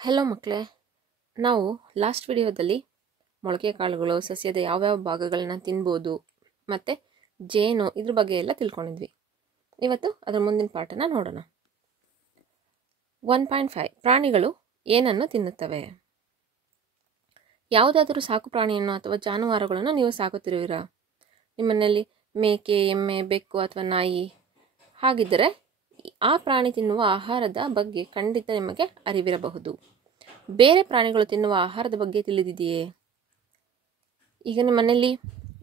Hello ಮಕ್ಕಳೇ, ನಾವು last ವಿಡಿಯೋದಲ್ಲಿ ಮೊಳಕೆ ಕಾಳುಗಳು ಸಸ್ಯದ ಯಾವ್ಯಾವ ಭಾಗಗಳನ್ನ ತಿನ್ಬೋದು ಮತ್ತು ಜೇನು ಇದ್ರ ಬಗ್ಗೆ ಎಲ್ಲ ತಿಳ್ಕೊಂಡಿದ್ವಿ. ಇವತ್ತು ಅದರ ಮುಂದಿನ ಪಾಠನ ನೋಡೋಣ. 1.5 ಪ್ರಾಣಿಗಳು ಏನನ್ನು ತಿನ್ನುತ್ತವೆ? ಯಾವುದಾದರೂ ಸಾಕು ಪ್ರಾಣಿಯನ್ನು ಅಥವಾ ಜಾನುವಾರುಗಳನ್ನು ನೀವು ಸಾಕುತ್ತಿರುವಿರಾ? ನಿಮ್ಮನೆಯಲ್ಲಿ ಮೇಕೆ, ಎಮ್ಮೆ, ಬೆಕ್ಕು ಅಥವಾ ನಾಯಿ ಹಾಗಿದ್ದರೆ ಆ ಪ್ರಾಣಿ ತಿನ್ನುವ ಆಹಾರದ ಬಗ್ಗೆ ಖಂಡಿತ ನಿಮಗೆ ಅರಿವಿರಬಹುದು. ಬೇರೆ ಪ್ರಾಣಿಗಳು ತಿನ್ನುವ ಆಹಾರದ ಬಗ್ಗೆ ತಿಳಿದಿದೆಯೇ? ಈಗ ನಿಮ್ಮ ಮನೆಯಲ್ಲಿ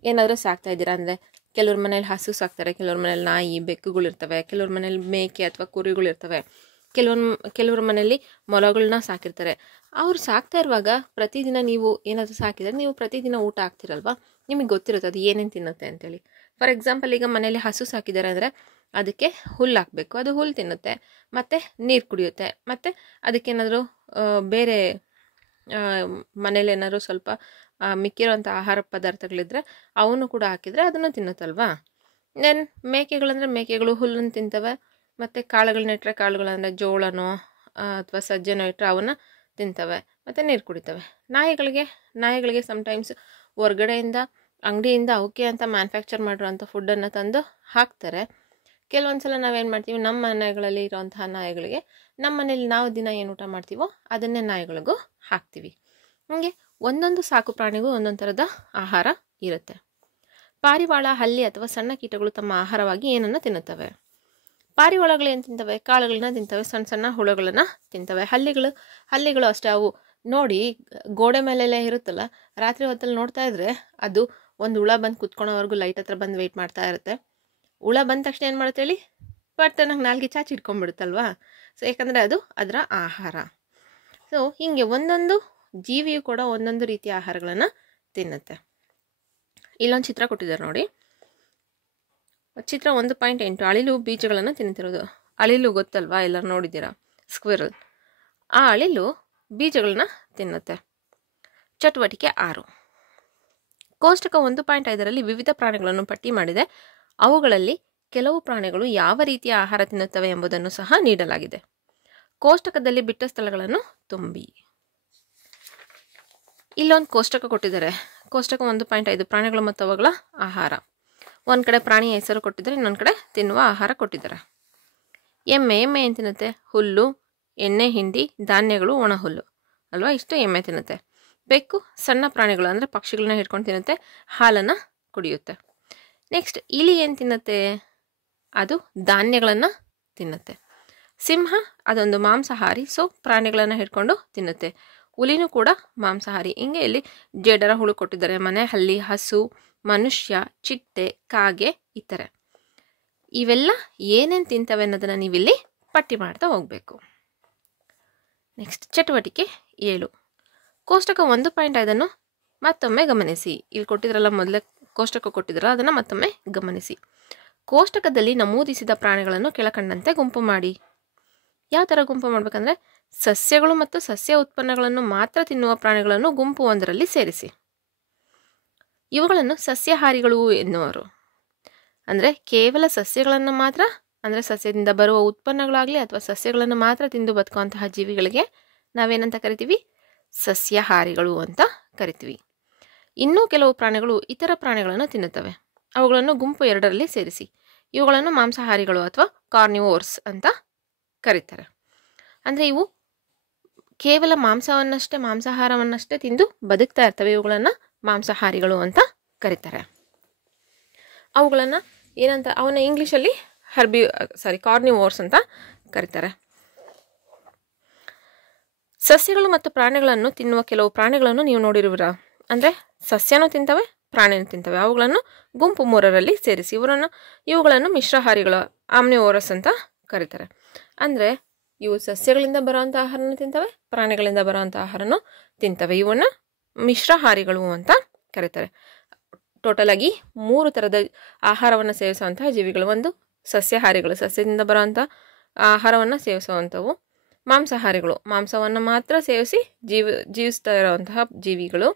ಏನಾದರೂ ಸಾಕ್ತಾ ಇದ್ದೀರಾ ಅಂದರೆ, ಕೆಲವ್ರ ಮನೇಲಿ ಹಸು ಸಾಕ್ತಾರೆ, ಕೆಲವ್ರ ಮನೇಲಿ ನಾಯಿ ಬೆಕ್ಕುಗಳಿರ್ತವೆ, ಕೆಲವ್ರ ಮನೇಲಿ ಮೇಕೆ ಅಥವಾ ಕುರಿಗಳಿರ್ತವೆ, ಕೆಲವ್ರ ಮನೇಲಿ ಮೊಲಗಳನ್ನ ಸಾಕಿರ್ತಾರೆ. ಅವ್ರು ಸಾಕ್ತಾ ಇರುವಾಗ ಪ್ರತಿದಿನ ನೀವು ಏನಾದರೂ ಸಾಕಿದರೆ ನೀವು ಪ್ರತಿದಿನ ಊಟ ಹಾಕ್ತಿರಲ್ವಾ, ನಿಮಗೆ ಗೊತ್ತಿರುತ್ತೆ ಅದು ಏನೇನು ತಿನ್ನುತ್ತೆ ಅಂತೇಳಿ. ಫಾರ್ ಎಕ್ಸಾಂಪಲ್, ಈಗ ಮನೇಲಿ ಹಸು ಸಾಕಿದ್ದಾರೆ ಅಂದರೆ ಅದಕ್ಕೆ ಹುಲ್ಲು ಹಾಕಬೇಕು, ಅದು ಹುಲ್ಲು ತಿನ್ನುತ್ತೆ, ಮತ್ತು ನೀರು ಕುಡಿಯುತ್ತೆ, ಮತ್ತು ಅದಕ್ಕೇನಾದರೂ ಬೇರೆ ಮನೇಲಿ ಏನಾದರೂ ಸ್ವಲ್ಪ ಮಿಕ್ಕಿರೋಂಥ ಆಹಾರ ಪದಾರ್ಥಗಳಿದ್ರೆ ಅವನು ಕೂಡ ಹಾಕಿದರೆ ಅದನ್ನು ತಿನ್ನುತ್ತಲ್ವಾ. ದೆನ್ ಮೇಕೆಗಳಂದರೆ ಮೇಕೆಗಳು ಹುಲ್ಲನ್ನು ತಿಂತವೆ, ಮತ್ತು ಕಾಳುಗಳನ್ನ ಇಟ್ಟರೆ ಕಾಳುಗಳಂದರೆ ಜೋಳನೋ ಅಥವಾ ಸಜ್ಜೆನೋ ಇಟ್ಟರೆ ಅವನ್ನ ತಿಂತವೆ ಮತ್ತು ನೀರು ಕುಡಿತವೆ. ನಾಯಿಗಳಿಗೆ ಸಮ್ಟೈಮ್ಸ್ ಹೊರ್ಗಡೆಯಿಂದ ಅಂಗಡಿಯಿಂದ ಅವಕ್ಕೆ ಅಂತ ಮ್ಯಾನುಫ್ಯಾಕ್ಚರ್ ಮಾಡಿರೋಂಥ ಫುಡ್ಡನ್ನು ತಂದು ಹಾಕ್ತಾರೆ. ಕೆಲವೊಂದು ಸಲ ನಾವೇನು ಮಾಡ್ತೀವಿ, ನಮ್ಮ ಮನೆಗಳಲ್ಲಿ ಇರೋಂತಹ ನಾಯಿಗಳಿಗೆ ನಮ್ಮ ಮನೇಲಿ ನಾವು ದಿನ ಏನು ಊಟ ಮಾಡ್ತೀವೋ ಅದನ್ನೇ ನಾಯಿಗಳಿಗೂ ಹಾಕ್ತೀವಿ. ಹೀಗೆ ಒಂದೊಂದು ಸಾಕು ಪ್ರಾಣಿಗೂ ಒಂದೊಂದು ಥರದ ಆಹಾರ ಇರುತ್ತೆ. ಪಾರಿವಾಳ, ಹಲ್ಲಿ ಅಥವಾ ಸಣ್ಣ ಕೀಟಗಳು ತಮ್ಮ ಆಹಾರವಾಗಿ ಏನನ್ನು ತಿನ್ನುತ್ತವೆ? ಪಾರಿವಾಳಗಳು ಏನು ತಿಂತವೆ? ಕಾಳುಗಳನ್ನ ತಿಂತವೆ, ಸಣ್ಣ ಸಣ್ಣ ಹುಳುಗಳನ್ನು ತಿಂತವೆ. ಹಲ್ಲಿಗಳು ಅಷ್ಟೇ, ಅವು ನೋಡಿ ಗೋಡೆ ಮೇಲೆಲ್ಲ ಇರುತ್ತಲ್ಲ, ರಾತ್ರಿ ಹೊತ್ತಲ್ಲಿ ನೋಡ್ತಾ ಇದ್ರೆ ಅದು ಒಂದು ಹುಳ ಬಂದು ಕುತ್ಕೊಳ್ಳೋವರೆಗೂ ಲೈಟ್ ಹತ್ರ ಬಂದು ವೆಯ್ಟ್ ಮಾಡ್ತಾ ಇರುತ್ತೆ. ಹುಳ ಬಂದ ತಕ್ಷಣ ಏನು ಮಾಡುತ್ತೆ ಹೇಳಿ, ಬಟ್ ನಂಗೆ ನಾಲ್ಗೆ ಚಾಚಿ ಇಟ್ಕೊಂಡ್ಬಿಡುತ್ತಲ್ವಾ. ಸೊ ಯಾಕಂದರೆ ಅದು ಅದರ ಆಹಾರ. ಸೊ ಹೀಗೆ ಒಂದೊಂದು ಜೀವಿಯು ಕೂಡ ಒಂದೊಂದು ರೀತಿಯ ಆಹಾರಗಳನ್ನು ತಿನ್ನುತ್ತೆ. ಇಲ್ಲೊಂದು ಚಿತ್ರ ಕೊಟ್ಟಿದ್ದಾರೆ ನೋಡಿ, ಚಿತ್ರ 1.8. ಅಳಿಲು ಬೀಜಗಳನ್ನು ತಿನ್ನುತ್ತಿರೋದು. ಅಳಿಲು ಗೊತ್ತಲ್ವಾ, ಎಲ್ಲರೂ ನೋಡಿದ್ದೀರಾ, ಸ್ಕ್ವಿರಲ್. ಆ ಅಳಿಲು ಬೀಜಗಳನ್ನ ತಿನ್ನುತ್ತೆ. ಚಟುವಟಿಕೆ 6. ಕೋಷ್ಟಕ 1.5ರಲ್ಲಿ ವಿವಿಧ ಪ್ರಾಣಿಗಳನ್ನು ಪಟ್ಟಿ ಮಾಡಿದೆ. ಅವುಗಳಲ್ಲಿ ಕೆಲವು ಪ್ರಾಣಿಗಳು ಯಾವ ರೀತಿಯ ಆಹಾರ ತಿನ್ನುತ್ತವೆ ಎಂಬುದನ್ನು ಸಹ ನೀಡಲಾಗಿದೆ. ಕೋಷ್ಟಕದಲ್ಲಿ ಬಿಟ್ಟ ಸ್ಥಳಗಳನ್ನು ತುಂಬಿ. ಇಲ್ಲೊಂದು ಕೋಷ್ಟಕ ಕೊಟ್ಟಿದ್ದಾರೆ. ಕೋಷ್ಟಕ 1.5 ಪ್ರಾಣಿಗಳು ಮತ್ತು ಅವುಗಳ ಆಹಾರ. ಒಂದು ಕಡೆ ಪ್ರಾಣಿಯ ಹೆಸರು ಕೊಟ್ಟಿದ್ದಾರೆ, ಇನ್ನೊಂದು ಕಡೆ ತಿನ್ನುವ ಆಹಾರ ಕೊಟ್ಟಿದ್ದಾರೆ. ಎಮ್ಮೆ ಏನು ತಿನ್ನುತ್ತೆ? ಹುಲ್ಲು, ಎಣ್ಣೆ ಹಿಂಡಿ, ಧಾನ್ಯಗಳು, ಒಣ ಹುಲ್ಲು ಅಲ್ವಾ, ಇಷ್ಟು ಎಮ್ಮೆ ತಿನ್ನುತ್ತೆ. ಬೆಕ್ಕು ಸಣ್ಣ ಪ್ರಾಣಿಗಳು ಅಂದರೆ ಪಕ್ಷಿಗಳನ್ನ ಹಿಡ್ಕೊಂಡು ತಿನ್ನುತ್ತೆ, ಹಾಲನ್ನು ಕುಡಿಯುತ್ತೆ. ನೆಕ್ಸ್ಟ್ ಇಲಿ ಏನು ತಿನ್ನುತ್ತೆ? ಅದು ಧಾನ್ಯಗಳನ್ನು ತಿನ್ನುತ್ತೆ. ಸಿಂಹ ಅದೊಂದು ಮಾಂಸಾಹಾರಿ, ಸೊ ಪ್ರಾಣಿಗಳನ್ನು ಹಿಡ್ಕೊಂಡು ತಿನ್ನುತ್ತೆ. ಹುಲಿನೂ ಕೂಡ ಮಾಂಸಾಹಾರಿ. ಹಿಂಗೆ ಇಲ್ಲಿ ಜೇಡರ ಹುಳು ಕೊಟ್ಟಿದ್ದಾರೆ. ಮನೆ ಹಲ್ಲಿ, ಹಸು, ಮನುಷ್ಯ, ಚಿಟ್ಟೆ, ಕಾಗೆ ಇತರೆ ಇವೆಲ್ಲ ಏನೇನು ತಿಂತವೆ ಅನ್ನೋದನ್ನು ನೀವಿಲ್ಲಿ ಪಟ್ಟಿ ಮಾಡ್ತಾ ಹೋಗಬೇಕು. ನೆಕ್ಸ್ಟ್ ಚಟುವಟಿಕೆ 7. ಕೋಷ್ಟಕ 1.5 ಮತ್ತೊಮ್ಮೆ ಗಮನಿಸಿ. ಇಲ್ಲಿ ಕೊಟ್ಟಿದ್ರಲ್ಲ, ಮೊದಲೇ ಕೋಷ್ಟಕ ಕೊಟ್ಟಿದ್ರಲ್ಲ, ಅದನ್ನು ಮತ್ತೊಮ್ಮೆ ಗಮನಿಸಿ. ಕೋಷ್ಟಕದಲ್ಲಿ ನಮೂದಿಸಿದ ಪ್ರಾಣಿಗಳನ್ನು ಕೆಳಕಂಡಂತೆ ಗುಂಪು ಮಾಡಿ. ಯಾವ ಥರ ಗುಂಪು ಮಾಡಬೇಕಂದ್ರೆ, ಸಸ್ಯಗಳು ಮತ್ತು ಸಸ್ಯ ಉತ್ಪನ್ನಗಳನ್ನು ಮಾತ್ರ ತಿನ್ನುವ ಪ್ರಾಣಿಗಳನ್ನು ಗುಂಪು ಒಂದರಲ್ಲಿ ಸೇರಿಸಿ. ಇವುಗಳನ್ನು ಸಸ್ಯಾಹಾರಿಗಳು ಎನ್ನುವರು. ಅಂದರೆ ಕೇವಲ ಸಸ್ಯಗಳನ್ನು ಮಾತ್ರ, ಅಂದರೆ ಸಸ್ಯದಿಂದ ಬರುವ ಉತ್ಪನ್ನಗಳಾಗಲಿ ಅಥವಾ ಸಸ್ಯಗಳನ್ನು ಮಾತ್ರ ತಿಂದು ಬದುಕುವಂತಹ ಜೀವಿಗಳಿಗೆ ನಾವೇನಂತ ಕರಿತೀವಿ? ಸಸ್ಯಾಹಾರಿಗಳು ಅಂತ ಕರಿತೀವಿ. ಇನ್ನೂ ಕೆಲವು ಪ್ರಾಣಿಗಳು ಇತರ ಪ್ರಾಣಿಗಳನ್ನು ತಿನ್ನುತ್ತವೆ. ಅವುಗಳನ್ನು ಗುಂಪು 2ರಲ್ಲಿ ಸೇರಿಸಿ. ಇವುಗಳನ್ನು ಮಾಂಸಾಹಾರಿಗಳು ಅಥವಾ ಕಾರ್ನಿವೋರ್ಸ್ ಅಂತ ಕರೀತಾರೆ. ಅಂದರೆ ಇವು ಕೇವಲ ಮಾಂಸಾಹಾರವನ್ನಷ್ಟೇ ತಿಂದು ಬದುಕ್ತಾ ಇರ್ತವೆ. ಇವುಗಳನ್ನು ಮಾಂಸಾಹಾರಿಗಳು ಅಂತ ಕರೀತಾರೆ. ಅವುಗಳನ್ನು ಏನಂತ, ಅವನ್ನ ಇಂಗ್ಲೀಷಲ್ಲಿ ಕಾರ್ನಿವೋರ್ಸ್ ಅಂತ ಕರೀತಾರೆ. ಸಸ್ಯಗಳು ಮತ್ತು ಪ್ರಾಣಿಗಳನ್ನು ತಿನ್ನುವ ಕೆಲವು ಪ್ರಾಣಿಗಳನ್ನು ನೀವು ನೋಡಿರುವಿರಾ? ಅಂದರೆ ಸಸ್ಯನೂ ತಿಂತವೆ, ಪ್ರಾಣಿನೂ ತಿಂತವೆ. ಅವುಗಳನ್ನು ಗುಂಪು 3ರಲ್ಲಿ ಸೇರಿಸಿ. ಇವುಗಳನ್ನು ಮಿಶ್ರಾಹಾರಿಗಳು, ಆಮ್ನಿವೋರಸ್ ಅಂತ ಕರೀತಾರೆ. ಅಂದರೆ ಇವು ಸಸ್ಯಗಳಿಂದ ಬರುವಂಥ ಆಹಾರನೂ ತಿಂತವೆ, ಪ್ರಾಣಿಗಳಿಂದ ಬರುವಂಥ ಆಹಾರನೂ ತಿಂತವೆ. ಇವನ್ನ ಮಿಶ್ರಾಹಾರಿಗಳು ಅಂತ ಕರೀತಾರೆ. ಟೋಟಲ್ ಆಗಿ 3 ಥರದ ಆಹಾರವನ್ನು ಸೇವಿಸುವಂತಹ ಜೀವಿಗಳು. ಒಂದು ಸಸ್ಯಾಹಾರಿಗಳು, ಸಸ್ಯದಿಂದ ಬರುವಂಥ ಆಹಾರವನ್ನು ಸೇವಿಸುವಂಥವು. ಮಾಂಸಾಹಾರಿಗಳು, ಮಾಂಸವನ್ನು ಮಾತ್ರ ಸೇವಿಸಿ ಜೀವಿಸ್ತಾ ಇರುವಂತಹ ಜೀವಿಗಳು.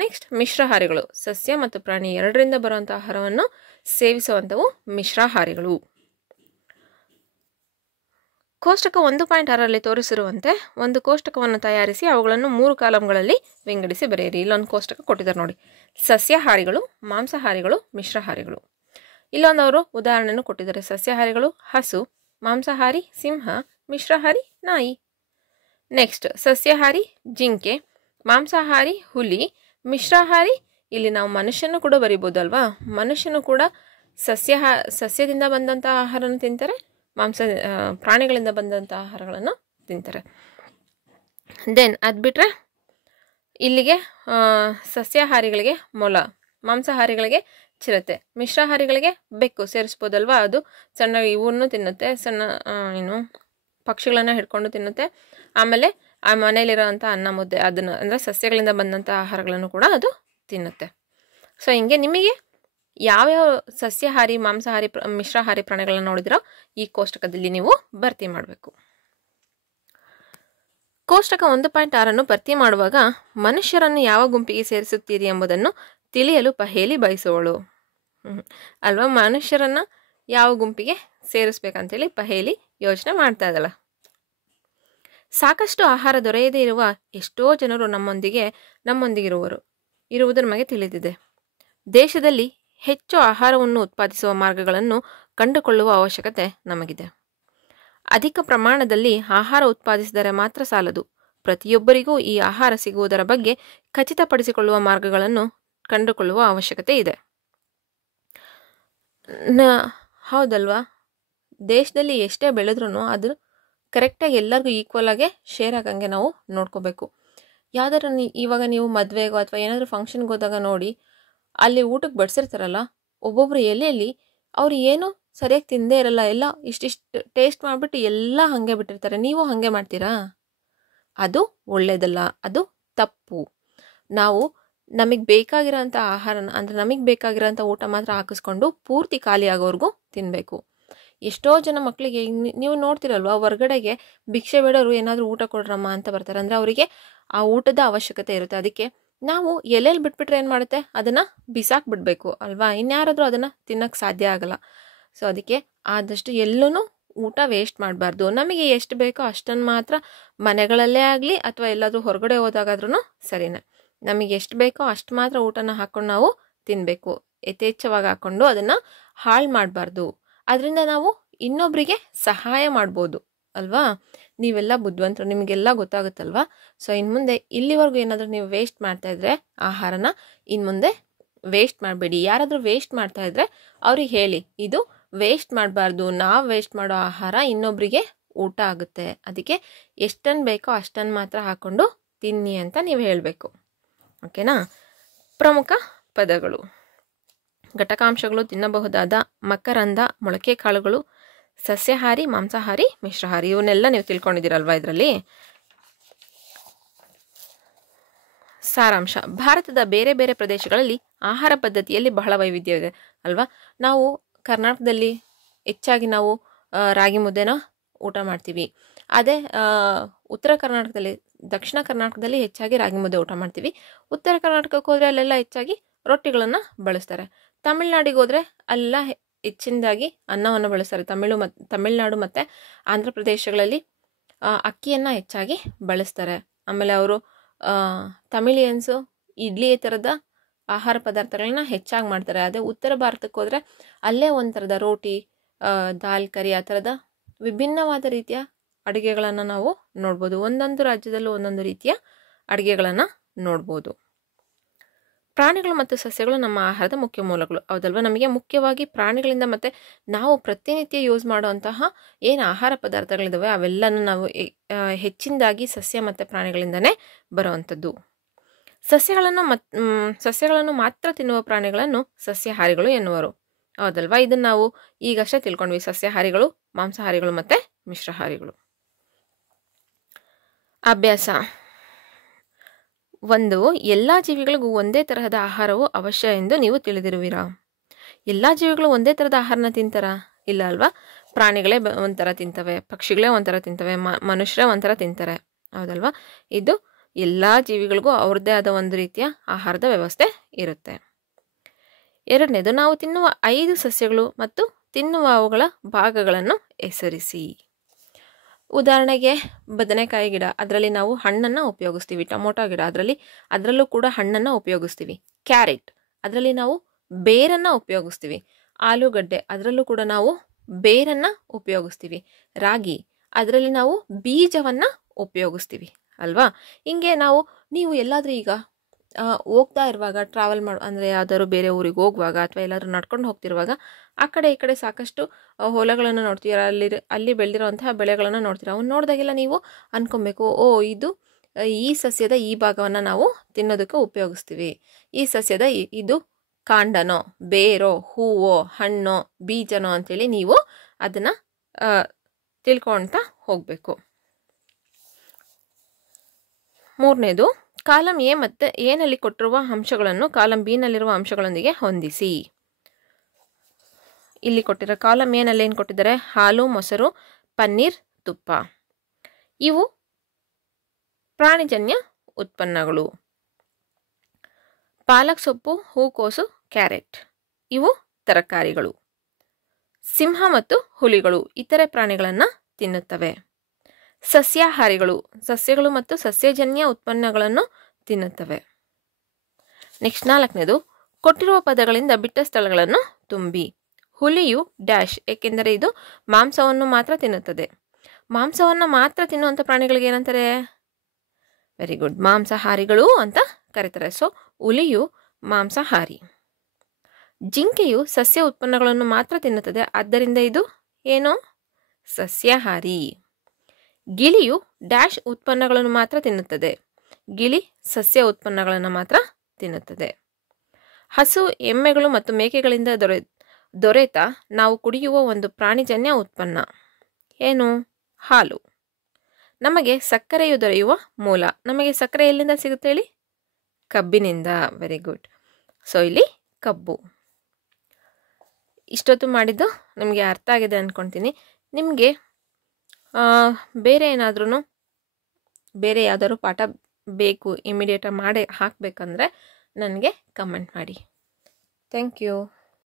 ನೆಕ್ಸ್ಟ್ ಮಿಶ್ರಾಹಾರಿಗಳು, ಸಸ್ಯ ಮತ್ತು ಪ್ರಾಣಿ 2ರಿಂದ ಬರುವಂಥ ಆಹಾರವನ್ನು ಸೇವಿಸುವಂಥವು ಮಿಶ್ರಾಹಾರಿಗಳು. ಕೋಷ್ಟಕ 1.6ರಲ್ಲಿ ತೋರಿಸಿರುವಂತೆ ಒಂದು ಕೋಷ್ಟಕವನ್ನು ತಯಾರಿಸಿ ಅವುಗಳನ್ನು 3 ಕಾಲಮ್ಗಳಲ್ಲಿ ವಿಂಗಡಿಸಿ ಬರೆಯಿರಿ. ಇಲ್ಲೊಂದು ಕೋಷ್ಟಕ ಕೊಟ್ಟಿದ್ದಾರೆ ನೋಡಿ, ಸಸ್ಯಾಹಾರಿಗಳು, ಮಾಂಸಾಹಾರಿಗಳು, ಮಿಶ್ರಹಾರಿಗಳು. ಇಲ್ಲೊಂದು ಅವರು ಉದಾಹರಣೆಯನ್ನು ಕೊಟ್ಟಿದ್ದಾರೆ. ಸಸ್ಯಾಹಾರಿಗಳು ಹಸು, ಮಾಂಸಾಹಾರಿ ಸಿಂಹ, ಮಿಶ್ರಹಾರಿ ನಾಯಿ. ನೆಕ್ಸ್ಟ್ ಸಸ್ಯಾಹಾರಿ ಜಿಂಕೆ, ಮಾಂಸಾಹಾರಿ ಹುಲಿ, ಮಿಶ್ರಹಾರಿ ಇಲ್ಲಿ ನಾವು ಮನುಷ್ಯನು ಕೂಡ ಬರಿಬೋದು ಅಲ್ವಾ. ಮನುಷ್ಯನು ಕೂಡ ಸಸ್ಯದಿಂದ ಬಂದಂಥ ಆಹಾರವನ್ನು ತಿಂತಾರೆ, ಪ್ರಾಣಿಗಳಿಂದ ಬಂದಂಥ ಆಹಾರಗಳನ್ನು ತಿಂತಾರೆ. ದೆನ್ ಅದು ಬಿಟ್ಟರೆ ಇಲ್ಲಿಗೆ ಸಸ್ಯಾಹಾರಿಗಳಿಗೆ ಮೊಲ, ಮಾಂಸಾಹಾರಿಗಳಿಗೆ ಚಿರತೆ, ಮಿಶ್ರಹಾರಿಗಳಿಗೆ ಬೆಕ್ಕು ಸೇರಿಸ್ಬೋದಲ್ವಾ. ಅದು ಸಣ್ಣ ಇವನ್ನು ತಿನ್ನುತ್ತೆ, ಸಣ್ಣ ಪಕ್ಷಿಗಳನ್ನು ಹಿಡ್ಕೊಂಡು ತಿನ್ನುತ್ತೆ. ಆಮೇಲೆ ಆ ಮನೇಲಿರೋವಂಥ ಅನ್ನ ಮುದ್ದೆ ಅದನ್ನು ಅಂದರೆ ಸಸ್ಯಗಳಿಂದ ಬಂದಂಥ ಆಹಾರಗಳನ್ನು ಕೂಡ ಅದು ತಿನ್ನುತ್ತೆ. ಸೊ ಹಿಂಗೆ ನಿಮಗೆ ಯಾವ್ಯಾವ ಸಸ್ಯಾಹಾರಿ, ಮಾಂಸಾಹಾರಿ, ಮಿಶ್ರಹಾರಿ ಪ್ರಾಣಿಗಳನ್ನ ನೋಡಿದಿರೋ ಈ ಕೋಷ್ಟಕದಲ್ಲಿ ನೀವು ಭರ್ತಿ ಮಾಡಬೇಕು. ಕೋಷ್ಟಕ 1.6 ಭರ್ತಿ ಮಾಡುವಾಗ ಮನುಷ್ಯರನ್ನು ಯಾವ ಗುಂಪಿಗೆ ಸೇರಿಸುತ್ತೀರಿ ಎಂಬುದನ್ನು ತಿಳಿಯಲು ಪಹೇಲಿ ಬಯಸುವಳು ಅಲ್ವಾ. ಮನುಷ್ಯರನ್ನ ಯಾವ ಗುಂಪಿಗೆ ಸೇರಿಸ್ಬೇಕಂತೇಳಿ ಪಹೇಲಿ ಯೋಚನೆ ಮಾಡ್ತಾ ಇದ್ದಲ್ಲ. ಸಾಕಷ್ಟು ಆಹಾರ ದೊರೆಯದೇ ಇರುವ ಎಷ್ಟೋ ಜನರು ಇರುವುದು ನಮಗೆ ತಿಳಿದಿದೆ. ದೇಶದಲ್ಲಿ ಹೆಚ್ಚು ಆಹಾರವನ್ನು ಉತ್ಪಾದಿಸುವ ಮಾರ್ಗಗಳನ್ನು ಕಂಡುಕೊಳ್ಳುವ ಅವಶ್ಯಕತೆ ನಮಗಿದೆ. ಅಧಿಕ ಪ್ರಮಾಣದಲ್ಲಿ ಆಹಾರ ಉತ್ಪಾದಿಸಿದರೆ ಮಾತ್ರ ಸಾಲದು. ಪ್ರತಿಯೊಬ್ಬರಿಗೂ ಈ ಆಹಾರ ಸಿಗುವುದರ ಬಗ್ಗೆ ಖಚಿತಪಡಿಸಿಕೊಳ್ಳುವ ಮಾರ್ಗಗಳನ್ನು ಕಂಡುಕೊಳ್ಳುವ ಅವಶ್ಯಕತೆ ಇದೆ. ಹೌದಲ್ವಾ. ದೇಶದಲ್ಲಿ ಎಷ್ಟೇ ಬೆಳೆದ್ರೂ ಅದು ಕರೆಕ್ಟಾಗಿ ಎಲ್ಲರಿಗೂ ಈಕ್ವಲ್ ಆಗಿ ಶೇರ್ ಆಗಂಗೆ ನಾವು ನೋಡ್ಕೋಬೇಕು. ಯಾವ್ದಾರು ಇವಾಗ ನೀವು ಮದುವೆಗೋ ಅಥವಾ ಏನಾದರೂ ಫಂಕ್ಷನ್ಗೆ ಹೋದಾಗ ನೋಡಿ, ಅಲ್ಲಿ ಊಟಕ್ಕೆ ಬಡಿಸಿರ್ತಾರಲ್ಲ, ಒಬ್ಬೊಬ್ರು ಎಲೆಯಲ್ಲಿ ಅವ್ರು ಏನು ಸರಿಯಾಗಿ ತಿಂದೇ ಇರಲ್ಲ, ಎಲ್ಲ ಇಷ್ಟಿಷ್ಟು ಟೇಸ್ಟ್ ಮಾಡಿಬಿಟ್ಟು ಎಲ್ಲ ಹಾಗೆ ಬಿಟ್ಟಿರ್ತಾರೆ. ನೀವು ಹಾಗೆ ಮಾಡ್ತೀರಾ? ಅದು ಒಳ್ಳೇದಲ್ಲ, ಅದು ತಪ್ಪು. ನಾವು ನಮಗೆ ಬೇಕಾಗಿರೋಂಥ ಆಹಾರನ ಅಂದರೆ ನಮಗೆ ಬೇಕಾಗಿರೋಂಥ ಊಟ ಮಾತ್ರ ಹಾಕಿಸ್ಕೊಂಡು ಪೂರ್ತಿ ಖಾಲಿ ಆಗೋವರೆಗೂ ತಿನ್ನಬೇಕು. ಎಷ್ಟೋ ಜನ ಮಕ್ಕಳಿಗೆ ನೀವು ನೋಡ್ತಿರಲ್ವ, ಹೊರ್ಗಡೆಗೆ ಭಿಕ್ಷೆ ಬೇಡೋರು ಏನಾದರೂ ಊಟ ಕೊಡ್ರಮ್ಮ ಅಂತ ಬರ್ತಾರೆ. ಅಂದರೆ ಅವರಿಗೆ ಆ ಊಟದ ಅವಶ್ಯಕತೆ ಇರುತ್ತೆ. ಅದಕ್ಕೆ ನಾವು ಎಲೆಯಲ್ಲಿ ಬಿಟ್ಬಿಟ್ರೆ ಏನು ಮಾಡುತ್ತೆ, ಅದನ್ನು ಬಿಸಾಕ್ಬಿಡ್ಬೇಕು ಅಲ್ವಾ. ಇನ್ಯಾರಾದರೂ ಅದನ್ನು ತಿನ್ನೋಕ್ಕೆ ಸಾಧ್ಯ ಆಗಲ್ಲ. ಸೊ ಅದಕ್ಕೆ ಆದಷ್ಟು ಎಲ್ಲೂ ಊಟ ವೇಸ್ಟ್ ಮಾಡಬಾರ್ದು. ನಮಗೆ ಎಷ್ಟು ಬೇಕೋ ಅಷ್ಟನ್ನು ಮಾತ್ರ ಮನೆಗಳಲ್ಲೇ ಆಗಲಿ ಅಥವಾ ಎಲ್ಲಾದರೂ ಹೊರಗಡೆ ಹೋದಾಗಾದ್ರೂ ಸರಿನೇ, ನಮಗೆ ಎಷ್ಟು ಬೇಕೋ ಅಷ್ಟು ಮಾತ್ರ ಊಟನ ಹಾಕ್ಕೊಂಡು ನಾವು ತಿನ್ನಬೇಕು. ಯಥೇಚ್ಛವಾಗಿ ಹಾಕ್ಕೊಂಡು ಅದನ್ನು ಹಾಳು ಮಾಡಬಾರ್ದು. ಅದರಿಂದ ನಾವು ಇನ್ನೊಬ್ಬರಿಗೆ ಸಹಾಯ ಮಾಡ್ಬೋದು ಅಲ್ವಾ. ನೀವೆಲ್ಲ ಬುದ್ಧಿವಂತರು, ನಿಮಗೆಲ್ಲ ಗೊತ್ತಾಗುತ್ತಲ್ವಾ. ಸೊ ಇನ್ನು ಮುಂದೆ ಇಲ್ಲಿವರೆಗೂ ಏನಾದರೂ ನೀವು ವೇಸ್ಟ್ ಮಾಡ್ತಾಯಿದ್ರೆ ಆಹಾರನ ಇನ್ನು ಮುಂದೆ ವೇಸ್ಟ್ ಮಾಡಬೇಡಿ. ಯಾರಾದರೂ ವೇಸ್ಟ್ ಮಾಡ್ತಾಯಿದ್ರೆ ಅವ್ರಿಗೆ ಹೇಳಿ, ಇದು ವೇಸ್ಟ್ ಮಾಡಬಾರ್ದು, ನಾವು ವೇಸ್ಟ್ ಮಾಡೋ ಆಹಾರ ಇನ್ನೊಬ್ಬರಿಗೆ ಊಟ ಆಗುತ್ತೆ, ಅದಕ್ಕೆ ಎಷ್ಟನ್ನು ಬೇಕೋ ಅಷ್ಟನ್ನು ಮಾತ್ರ ಹಾಕ್ಕೊಂಡು ತಿನ್ನಿ ಅಂತ ನೀವು ಹೇಳಬೇಕು. ಓಕೆನಾ. ಪ್ರಮುಖ ಪದಗಳು: ಘಟಕಾಂಶಗಳು, ತಿನ್ನಬಹುದಾದ, ಮಕರಂದ, ಮೊಳಕೆ ಕಾಳುಗಳು, ಸಸ್ಯಾಹಾರಿ, ಮಾಂಸಾಹಾರಿ, ಮಿಶ್ರಹಾರಿ. ಇವನ್ನೆಲ್ಲ ನೀವು ತಿಳ್ಕೊಂಡಿದ್ದೀರಲ್ವಾ. ಇದರಲ್ಲಿ ಸಾರಾಂಶ: ಭಾರತದ ಬೇರೆ ಬೇರೆ ಪ್ರದೇಶಗಳಲ್ಲಿ ಆಹಾರ ಪದ್ಧತಿಯಲ್ಲಿ ಬಹಳ ವೈವಿಧ್ಯವಿದೆ ಅಲ್ವಾ. ನಾವು ಕರ್ನಾಟಕದಲ್ಲಿ ಹೆಚ್ಚಾಗಿ ನಾವು ರಾಗಿ ಮುದ್ದೆನ ಊಟ ಮಾಡ್ತೀವಿ. ಅದೇ ಉತ್ತರ ಕರ್ನಾಟಕದಲ್ಲಿ, ದಕ್ಷಿಣ ಕರ್ನಾಟಕದಲ್ಲಿ ಹೆಚ್ಚಾಗಿ ರಾಗಿ ಮುದ್ದೆ ಊಟ ಮಾಡ್ತೀವಿ. ಉತ್ತರ ಕರ್ನಾಟಕಕ್ಕೆ ಹೋದರೆ ಅಲ್ಲೆಲ್ಲ ಹೆಚ್ಚಾಗಿ ರೊಟ್ಟಿಗಳನ್ನು ಬಳಸ್ತಾರೆ. ತಮಿಳ್ನಾಡಿಗೆ ಹೋದರೆ ಅಲ್ಲ ಹೆಚ್ಚಿನದಾಗಿ ಅನ್ನವನ್ನು ಬಳಸ್ತಾರೆ. ತಮಿಳ್ನಾಡು ಮತ್ತು ಆಂಧ್ರ ಪ್ರದೇಶಗಳಲ್ಲಿ ಅಕ್ಕಿಯನ್ನು ಹೆಚ್ಚಾಗಿ ಬಳಸ್ತಾರೆ. ಆಮೇಲೆ ಅವರು ತಮಿಳಿಯನ್ಸು ಇಡ್ಲಿ ಥರದ ಆಹಾರ ಪದಾರ್ಥಗಳನ್ನ ಹೆಚ್ಚಾಗಿ ಮಾಡ್ತಾರೆ. ಅದೇ ಉತ್ತರ ಭಾರತಕ್ಕೆ ಹೋದರೆ ಅಲ್ಲೇ ಒಂದು ಥರದ ರೋಟಿ, ದಾಲ್ ಕರಿ, ಆ ಥರದ ವಿಭಿನ್ನವಾದ ರೀತಿಯ ಅಡುಗೆಗಳನ್ನು ನಾವು ನೋಡ್ಬೋದು. ಒಂದೊಂದು ರಾಜ್ಯದಲ್ಲೂ ಒಂದೊಂದು ರೀತಿಯ ಅಡುಗೆಗಳನ್ನು ನೋಡ್ಬೋದು. ಪ್ರಾಣಿಗಳು ಮತ್ತು ಸಸ್ಯಗಳು ನಮ್ಮ ಆಹಾರದ ಮುಖ್ಯ ಮೂಲಗಳು, ಹೌದಲ್ವ. ನಮಗೆ ಮುಖ್ಯವಾಗಿ ಪ್ರಾಣಿಗಳಿಂದ ಮತ್ತು ನಾವು ಪ್ರತಿನಿತ್ಯ ಯೂಸ್ ಮಾಡುವಂತಹ ಏನು ಆಹಾರ ಪದಾರ್ಥಗಳಿದ್ದಾವೆ ಅವೆಲ್ಲನೂ ನಾವು ಹೆಚ್ಚಿನದಾಗಿ ಸಸ್ಯ ಮತ್ತು ಪ್ರಾಣಿಗಳಿಂದನೇ ಬರುವಂಥದ್ದು. ಸಸ್ಯಗಳನ್ನು ಮಾತ್ರ ತಿನ್ನುವ ಪ್ರಾಣಿಗಳನ್ನು ಸಸ್ಯಾಹಾರಿಗಳು ಎನ್ನುವರು, ಹೌದಲ್ವಾ. ಇದನ್ನು ನಾವು ಈಗಷ್ಟೇ ತಿಳ್ಕೊಂಡ್ವಿ. ಸಸ್ಯಾಹಾರಿಗಳು, ಮಾಂಸಾಹಾರಿಗಳು ಮತ್ತು ಮಿಶ್ರಹಾರಿಗಳು. ಅಭ್ಯಾಸ: 1. ಎಲ್ಲ ಜೀವಿಗಳಿಗೂ ಒಂದೇ ತರಹದ ಆಹಾರವು ಅವಶ್ಯ ಎಂದು ನೀವು ತಿಳಿದಿರುವಿರಾ? ಎಲ್ಲ ಜೀವಿಗಳು ಒಂದೇ ಥರದ ಆಹಾರನ ತಿಂತಾರಾ? ಇಲ್ಲ ಅಲ್ವಾ. ಪ್ರಾಣಿಗಳೇ ಒಂಥರ ತಿಂತವೆ, ಪಕ್ಷಿಗಳೇ ಒಂಥರ ತಿಂತವೆ, ಮನುಷ್ಯರೇ ಒಂಥರ ತಿಂತಾರೆ, ಹೌದಲ್ವಾ. ಇದು ಎಲ್ಲ ಜೀವಿಗಳಿಗೂ ಅವ್ರದ್ದೇ ಆದ ಒಂದು ರೀತಿಯ ಆಹಾರದ ವ್ಯವಸ್ಥೆ ಇರುತ್ತೆ. 2. ನಾವು ತಿನ್ನುವ 5 ಸಸ್ಯಗಳು ಮತ್ತು ತಿನ್ನುವ ಅವುಗಳ ಭಾಗಗಳನ್ನು ಹೆಸರಿಸಿ. ಉದಾಹರಣೆಗೆ ಬದನೆಕಾಯಿ ಗಿಡ, ಅದರಲ್ಲಿ ನಾವು ಹಣ್ಣನ್ನು ಉಪಯೋಗಿಸ್ತೀವಿ. ಟೊಮೊಟೊ ಗಿಡ, ಅದರಲ್ಲೂ ಕೂಡ ಹಣ್ಣನ್ನು ಉಪಯೋಗಿಸ್ತೀವಿ. ಕ್ಯಾರೆಟ್, ಅದರಲ್ಲಿ ನಾವು ಬೇರನ್ನು ಉಪಯೋಗಿಸ್ತೀವಿ. ಆಲೂಗಡ್ಡೆ, ಅದರಲ್ಲೂ ಕೂಡ ನಾವು ಬೇರನ್ನು ಉಪಯೋಗಿಸ್ತೀವಿ. ರಾಗಿ, ಅದರಲ್ಲಿ ನಾವು ಬೀಜವನ್ನು ಉಪಯೋಗಿಸ್ತೀವಿ ಅಲ್ವಾ. ಹಿಂಗೆ ನೀವು ಎಲ್ಲಾದರೂ ಈಗ ಹೋಗ್ತಾ ಇರುವಾಗ ಟ್ರಾವೆಲ್ ಅಂದರೆ ಯಾವ್ದಾದ್ರು ಬೇರೆ ಊರಿಗೆ ಹೋಗುವಾಗ ಅಥವಾ ಎಲ್ಲಾದರೂ ನಡ್ಕೊಂಡು ಹೋಗ್ತಿರುವಾಗ ಆ ಕಡೆ ಈ ಕಡೆ ಸಾಕಷ್ಟು ಹೊಲಗಳನ್ನು ನೋಡ್ತೀರ, ಅಲ್ಲಿ ಬೆಳೆದಿರುವಂತಹ ಬೆಳೆಗಳನ್ನು ನೋಡ್ತೀರ. ಅವನ್ನ ನೋಡಿದಾಗೆಲ್ಲ ನೀವು ಅನ್ಕೊಬೇಕು, ಓ ಇದು ಈ ಸಸ್ಯದ ಈ ಭಾಗವನ್ನು ನಾವು ತಿನ್ನೋದಕ್ಕೆ ಉಪಯೋಗಿಸ್ತೀವಿ. ಈ ಸಸ್ಯದ ಇದು ಕಾಂಡನೋ, ಬೇರೋ, ಹೂವೋ, ಹಣ್ಣೋ, ಬೀಜನೋ ಅಂತೇಳಿ ನೀವು ಅದನ್ನು ತಿಳ್ಕೊಳ್ತಾ ಹೋಗಬೇಕು. ಮೂರನೇದು, ಕಾಲಂ ಎ ಮತ್ತು ಎನಲ್ಲಿ ಕೊಟ್ಟಿರುವ ಅಂಶಗಳನ್ನು ಕಾಲಂ ಬಿ ನಲ್ಲಿರುವ ಅಂಶಗಳೊಂದಿಗೆ ಹೊಂದಿಸಿ. ಇಲ್ಲಿ ಕೊಟ್ಟಿರೋ ಕಾಲಂ ಎನಲ್ಲಿ ಏನು ಕೊಟ್ಟಿದ್ದಾರೆ? ಹಾಲು, ಮೊಸರು, ಪನ್ನೀರ್, ತುಪ್ಪ. ಇವು ಪ್ರಾಣಿಜನ್ಯ ಉತ್ಪನ್ನಗಳು. ಪಾಲಕ್ ಸೊಪ್ಪು, ಹೂಕೋಸು, ಕ್ಯಾರೆಟ್ ಇವು ತರಕಾರಿಗಳು. ಸಿಂಹ ಮತ್ತು ಹುಲಿಗಳು ಇತರೆ ಪ್ರಾಣಿಗಳನ್ನು ತಿನ್ನುತ್ತವೆ. ಸಸ್ಯಾಹಾರಿಗಳು ಸಸ್ಯಗಳು ಮತ್ತು ಸಸ್ಯಜನ್ಯ ಉತ್ಪನ್ನಗಳನ್ನು ತಿನ್ನುತ್ತವೆ. ನೆಕ್ಸ್ಟ್ 4ನೇದು, ಕೊಟ್ಟಿರುವ ಪದಗಳಿಂದ ಬಿಟ್ಟ ಸ್ಥಳಗಳನ್ನು ತುಂಬಿ. ಹುಲಿಯು ಡ್ಯಾಶ್, ಏಕೆಂದರೆ ಇದು ಮಾಂಸವನ್ನು ಮಾತ್ರ ತಿನ್ನುತ್ತದೆ. ಮಾಂಸವನ್ನು ಮಾತ್ರ ತಿನ್ನುವಂಥ ಪ್ರಾಣಿಗಳಿಗೆ ಏನಂತಾರೆ? ವೆರಿ ಗುಡ್, ಮಾಂಸಾಹಾರಿಗಳು ಅಂತ ಕರೀತಾರೆ. ಸೊ ಹುಲಿಯು ಮಾಂಸಾಹಾರಿ. ಜಿಂಕೆಯು ಸಸ್ಯ ಉತ್ಪನ್ನಗಳನ್ನು ಮಾತ್ರ ತಿನ್ನುತ್ತದೆ, ಆದ್ದರಿಂದ ಇದು ಏನು? ಸಸ್ಯಾಹಾರಿ. ಗಿಳಿಯು ಡ್ಯಾಶ್ ಉತ್ಪನ್ನಗಳನ್ನು ಮಾತ್ರ ತಿನ್ನುತ್ತದೆ. ಗಿಳಿ ಸಸ್ಯ ಉತ್ಪನ್ನಗಳನ್ನು ಮಾತ್ರ ತಿನ್ನುತ್ತದೆ. ಹಸು, ಎಮ್ಮೆಗಳು ಮತ್ತು ಮೇಕೆಗಳಿಂದ ದೊರೆತ ನಾವು ಕುಡಿಯುವ ಒಂದು ಪ್ರಾಣಿಜನ್ಯ ಉತ್ಪನ್ನ ಏನು? ಹಾಲು. ನಮಗೆ ಸಕ್ಕರೆಯು ದೊರೆಯುವ ಮೂಲ. ನಮಗೆ ಸಕ್ಕರೆ ಎಲ್ಲಿಂದ ಸಿಗುತ್ತೆ ಹೇಳಿ? ಕಬ್ಬಿನಿಂದ. Very good. ಸೊ ಇಲ್ಲಿ ಕಬ್ಬು. ಇಷ್ಟೊತ್ತು ಮಾಡಿದ್ದು ನಿಮಗೆ ಅರ್ಥ ಆಗಿದೆ ಅಂದ್ಕೊಳ್ತೀನಿ. ನಿಮಗೆ ಬೇರೆ ಯಾವ್ದಾದ್ರು ಪಾಠ ಬೇಕು, ಇಮಿಡಿಯೇಟಾಗಿ ಹಾಕಬೇಕಂದ್ರೆ ನನಗೆ ಕಮೆಂಟ್ ಮಾಡಿ. Thank you.